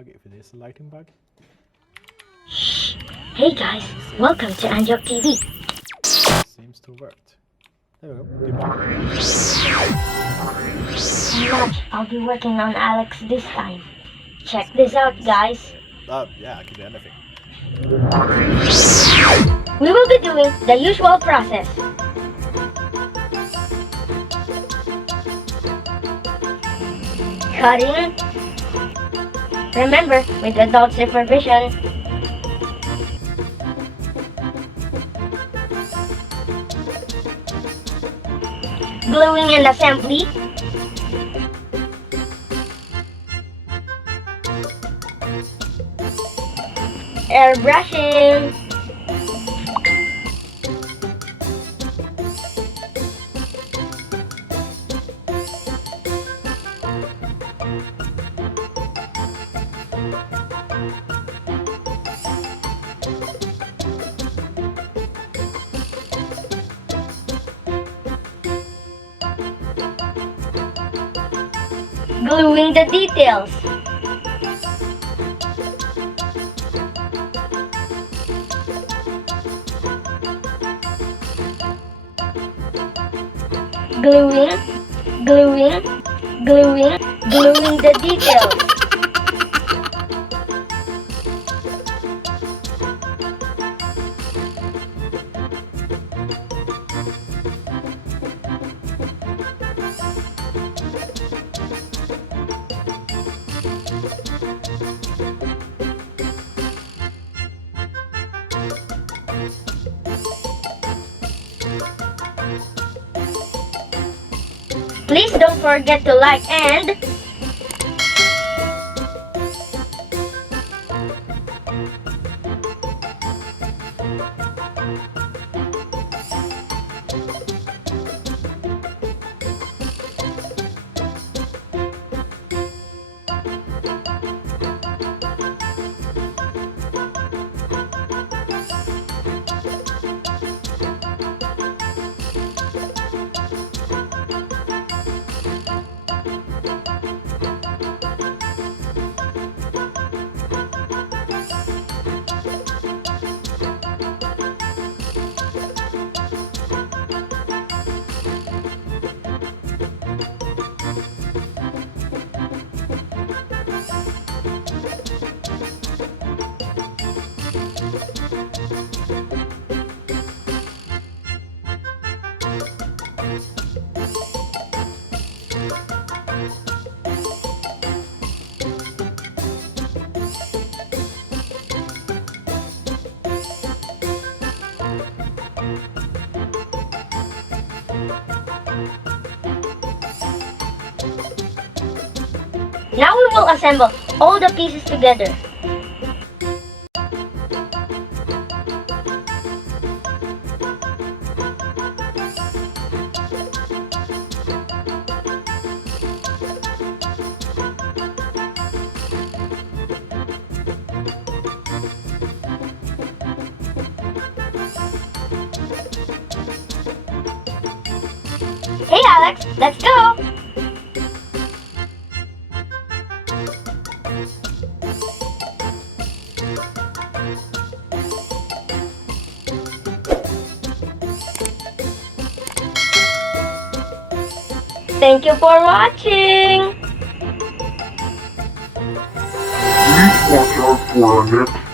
bug, if it is a lighting bug. Shh! Hey guys, welcome to Anjok TV. Seems to have worked. There we go. Debug. Much, I'll be working on Alex this time. Check this out, guys. Yeah, it could be anything. We will be doing the usual process. Cutting. Remember, with adult supervision. Gluing and assembly. Airbrushing. Gluing the details. Gluing the details. Please don't forget to like and now we will assemble all the pieces together. Hey Alex, let's go! Thank you for watching! Please watch out for our next